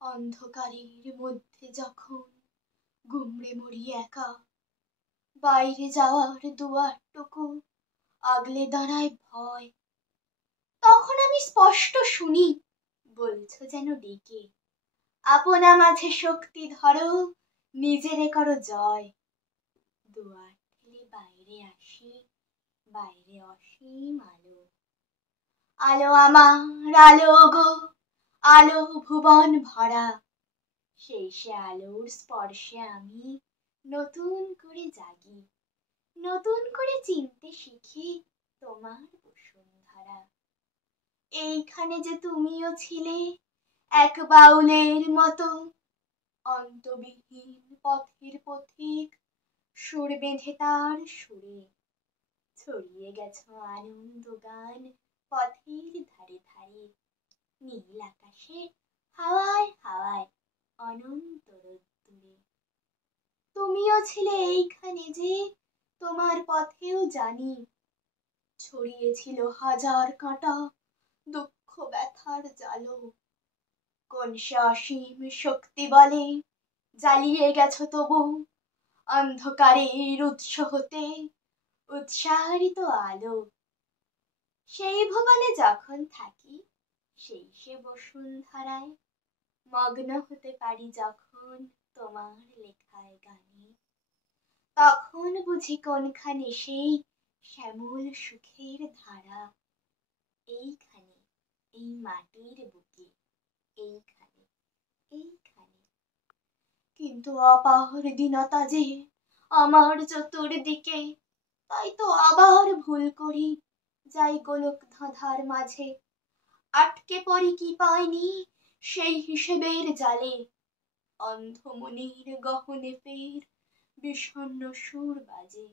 অন্ধকারের মধ্যে যখন গুমড়ে মরি একা, বাইরে যাওয়ার দুয়ারটুকু আগলে দাঁড়ায় ভয়। তখন আমি স্পষ্ট শুনি বলছো যেন ডেকে, আপনা মাঝে শক্তি ধরো, নিজেরে করো জয়। দুয়ার ঠেলে বাইরে আসি, বাইরে অসীম আলো। আলো আমার আলো গো, আলো ভুবন ভরা। সেই সে আলোর স্পর্শে আমি নতুন করে জাগি, নতুন করে চিনতে শিখি তোমার বসুন্ধরা। এইখানে যে তুমিও ছিলে এক বাউলের মতো, অন্তবিহীন পথের পথিক, সুর বেঁধে তার সুরে ছড়িয়ে গেছো আনন্দ গান পথের ধারে ধারে। নীল আকাশে হাওয়ায় হাওয়ায় অনন্ত রোদ্দুরে। তুমিও ছিলে এইখানে যে, তোমার পথেও জানি ছড়িয়েছিল হাজার কাঁটা দুঃখ ব্যথার জালো। কোন সে অসীম শক্তি বলে জ্বালিয়ে গেছো তবু অন্ধকারের উৎস হতে উৎসারিত আলো। সেই ভুবনে যখন থাকি, সেই সে বসুন্ধরায় মগ্ন হতে পারি যখন তোমার লেখায় গানে, তখন বুঝি কোনখানে সেই শ্যামল সুখের ধারা। এইখানে, এই মাটির বুকে, এইখানে, এইখানে। কিন্তু অপার দীনতা যে আমার চতুর্দিকে, তাই তো আবার ভুল করি, যাই গোলক ধাঁধার মাঝে। আটকে পড়ি কি পাইনি সেই হিসেবের জালে, অন্ধমনির গহনে ফের বিষণ্ণ সুর বাজে।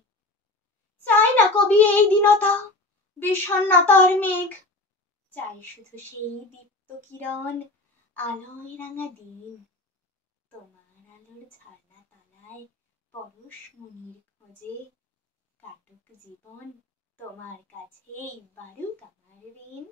চাই না কবি এই দীনতা, বিষণ্ণতার মেঘ, চাই শুধু সেই দীপ্ত কিরণ, আলোয় রাঙা দিন। তোমার আলোর ঝর্ণা তলায় পরশমণির খোঁজে কাটুক জীবন, তোমার কাছেই বারুক আমার ঋণ।